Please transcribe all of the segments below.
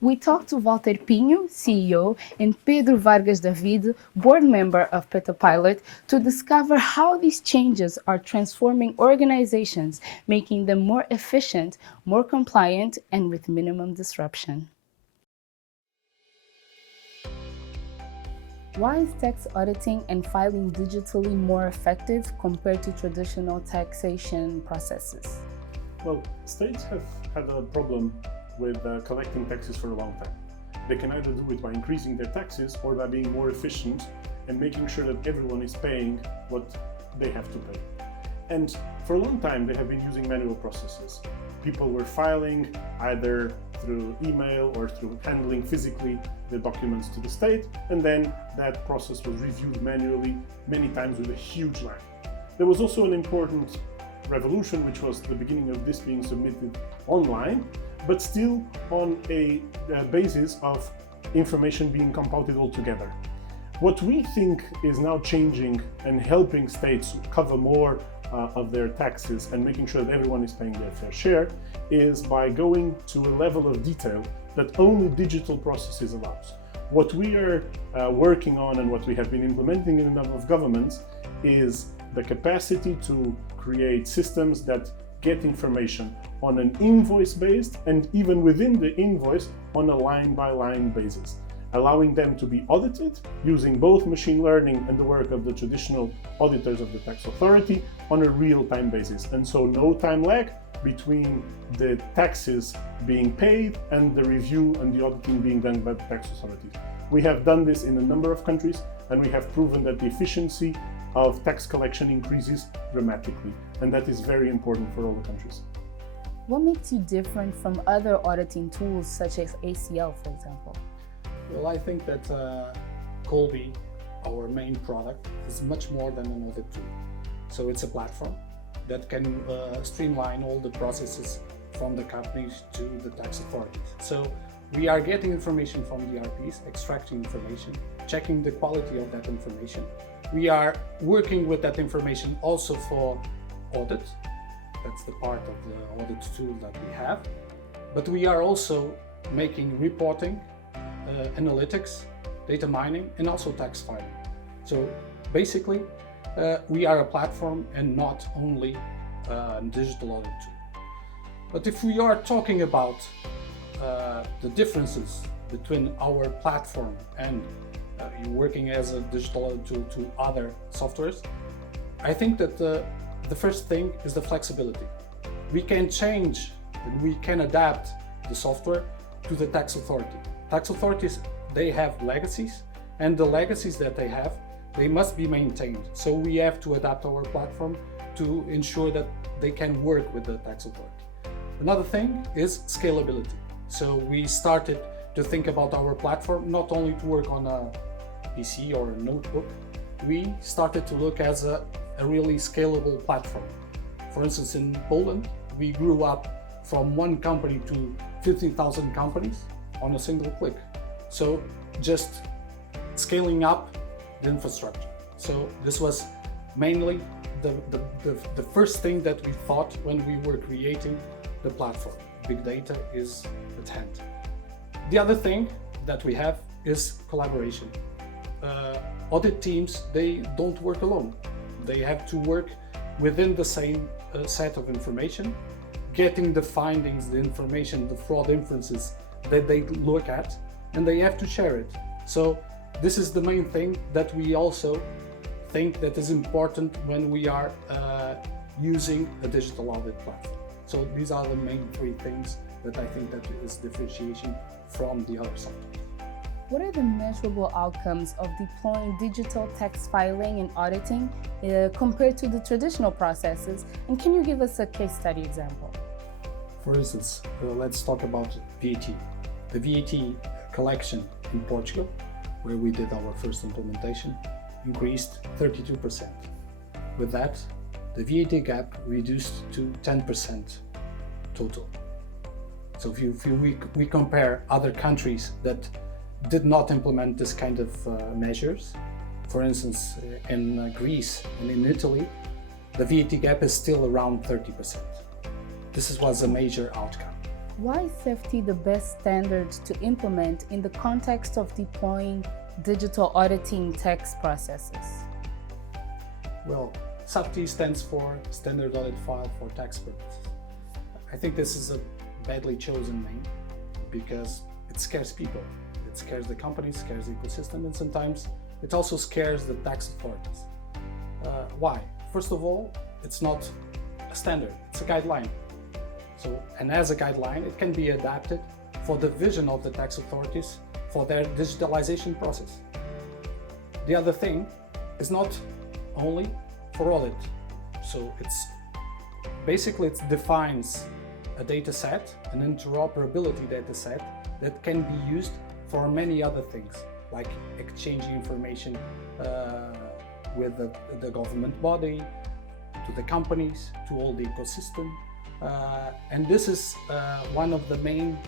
We talked to Walter Pinho, CEO, and Pedro Vargas David, board member of Petapilot, to discover how these changes are transforming organizations, making them more efficient, more compliant, and with minimum disruption. Why is tax auditing and filing digitally more effective compared to traditional taxation processes? Well, states have had a problem with collecting taxes for a long time. They can either do it by increasing their taxes or by being more efficient and making sure that everyone is paying what they have to pay. And for a long time, they have been using manual processes. People were filing either through email or through handling physically the documents to the state, and then that process was reviewed manually, many times with a huge lag. There was also an important revolution, which was the beginning of this being submitted online, but still on a basis of information being compounded all together. What we think is now changing and helping states cover more of their taxes and making sure that everyone is paying their fair share is by going to a level of detail that only digital processes allows. What we are working on and what we have been implementing in a number of governments is the capacity to create systems that get information on an invoice-based and even within the invoice on a line-by-line basis, allowing them to be audited using both machine learning and the work of the traditional auditors of the tax authority on a real-time basis. And so no time lag between the taxes being paid and the review and the auditing being done by the tax authorities. We have done this in a number of countries, and we have proven that the efficiency of tax collection increases dramatically, and that is very important for all the countries. What makes you different from other auditing tools such as ACL, for example? Well, I think that Colby, our main product, is much more than an audit tool. So it's a platform that can streamline all the processes from the companies to the tax authorities. So we are getting information from the ERPs, extracting information, checking the quality of that information. We are working with that information also for audit. That's the part of the audit tool that we have. But we are also making reporting, analytics, data mining, and also tax filing. So basically, we are a platform and not only a digital audit tool. But if we are talking about the differences between our platform and working as a digital audit tool to other softwares, I think that the first thing is the flexibility. We can change and we can adapt the software to the tax authority. Tax authorities, they have legacies, and the legacies that they have, they must be maintained. So we have to adapt our platform to ensure that they can work with the tax authority. Another thing is scalability. So we started to think about our platform not only to work on a PC or a notebook. We started to look as a really scalable platform. For instance, in Poland, we grew up from one company to 15,000 companies on a single click. So just scaling up the infrastructure. So this was mainly the first thing that we thought when we were creating the platform. Big data is at hand. The other thing that we have is collaboration. Audit teams, they don't work alone. They have to work within the same set of information, getting the findings, the information, the fraud inferences that they look at, and they have to share it. So this is the main thing that we also think that is important when we are using a digital audit platform. So these are the main three things that I think that is differentiation from the other software. What are the measurable outcomes of deploying digital tax filing and auditing compared to the traditional processes? And can you give us a case study example? For instance, let's talk about VAT. The VAT collection in Portugal, where we did our first implementation, increased 32%. With that, the VAT gap reduced to 10% total. So if we compare other countries that did not implement this kind of measures, for instance, in Greece and in Italy, the VAT gap is still around 30%. This was a major outcome. Why is CFT the best standard to implement in the context of deploying digital auditing tax processes? Well, SAFT stands for Standard Audit File for Tax Purposes. I think this is a badly chosen name because it scares people. It scares the companies, scares the ecosystem, and sometimes it also scares the tax authorities. Why? First of all, it's not a standard, it's a guideline. And as a guideline, it can be adapted for the vision of the tax authorities for their digitalization process. The other thing is not only for audit. So it defines a data set, an interoperability data set that can be used for many other things, like exchanging information with the government body, to the companies, to all the ecosystem. And this is one of the main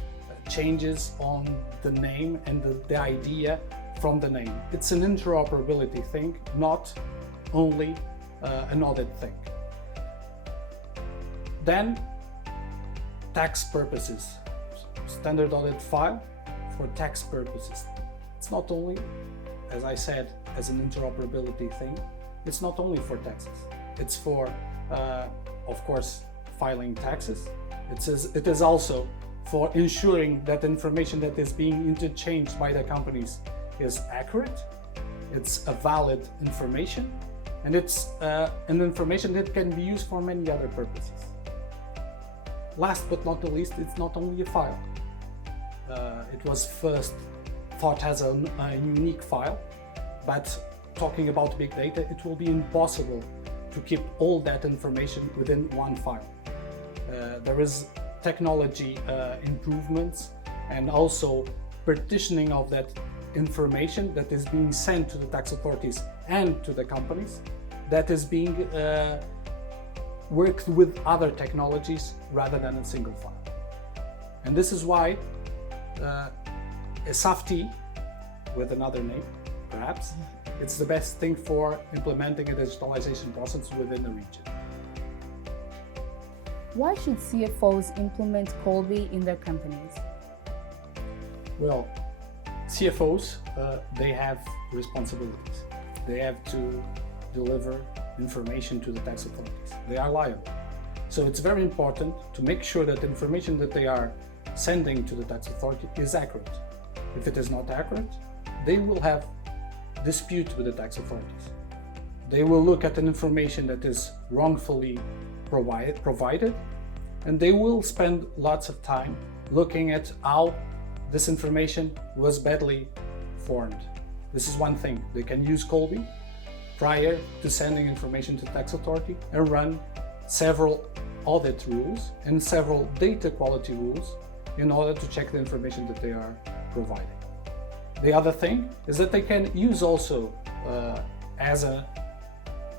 changes on the name and the idea from the name. It's an interoperability thing, not only an audit thing. Then, tax purposes. Standard audit file for tax purposes. It's not only, as I said, as an interoperability thing, it's not only for taxes. It's for, of course, filing taxes. It is also for ensuring that information that is being interchanged by the companies is accurate, it's a valid information, and it's an information that can be used for many other purposes. Last but not the least, it's not only a file. It was first thought as a unique file, but talking about big data, it will be impossible to keep all that information within one file. There is technology improvements and also partitioning of that information that is being sent to the tax authorities and to the companies that is being worked with other technologies rather than a single file. And this is why a SAFT, with another name perhaps, it's the best thing for implementing a digitalization process within the region. Why should CFOs implement Colby in their companies? Well, CFOs, they have responsibilities. They have to deliver information to the tax authorities. They are liable. So it's very important to make sure that the information that they are sending to the tax authority is accurate. If it is not accurate, they will have dispute with the tax authorities. They will look at an information that is wrongfully provided, and they will spend lots of time looking at how this information was badly formed. This is one thing. They can use Colby prior to sending information to the tax authority and run several audit rules and several data quality rules in order to check the information that they are providing. The other thing is that they can use also as an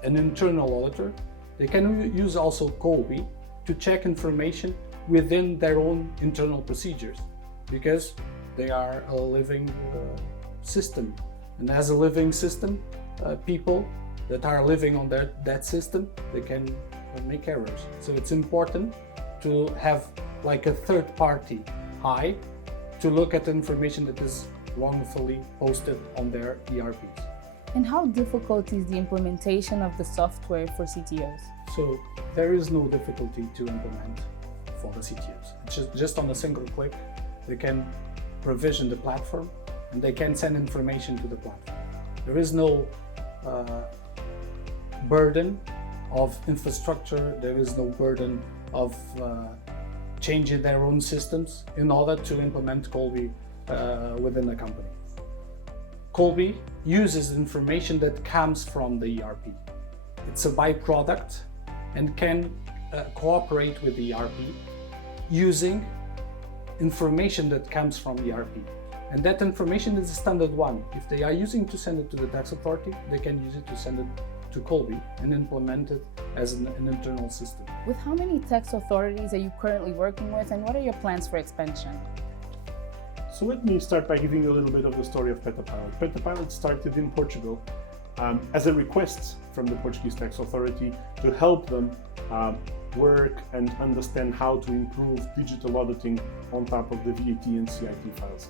internal auditor, they can use also Colby to check information within their own internal procedures, because they are a living system. And as a living system, people that are living on that system, they can make errors. So it's important to have like a third party eye to look at the information that is wrongfully posted on their ERPs. And how difficult is the implementation of the software for CTOs? So there is no difficulty to implement for the CTOs. It's just on a single click, they can provision the platform and they can send information to the platform. There is no burden of infrastructure, there is no burden of changing their own systems in order to implement Colby within the company. Colby uses information that comes from the ERP. It's a byproduct and can cooperate with the ERP using information that comes from the ERP. And that information is a standard one. If they are using to send it to the tax authority, they can use it to send it to Colby and implement it as an internal system. With how many tax authorities are you currently working with, and what are your plans for expansion? So let me start by giving you a little bit of the story of Petapilot. Petapilot started in Portugal as a request from the Portuguese tax authority to help them work and understand how to improve digital auditing on top of the VAT and CIT files.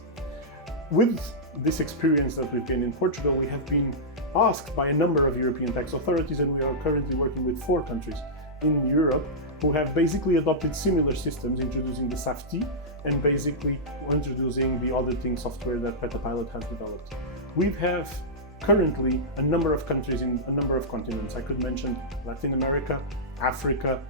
With this experience that we've gained in Portugal, we have been asked by a number of European tax authorities, and we are currently working with 4 countries in Europe who have basically adopted similar systems, introducing the SAFT and basically introducing the auditing software that Petapilot has developed. We have currently a number of countries in a number of continents. I could mention Latin America, Africa,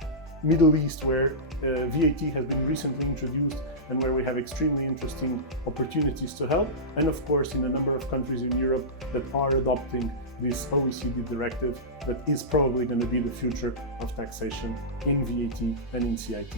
Middle East, where VAT has been recently introduced and where we have extremely interesting opportunities to help, and of course in a number of countries in Europe that are adopting this OECD directive that is probably going to be the future of taxation in VAT and in CIT.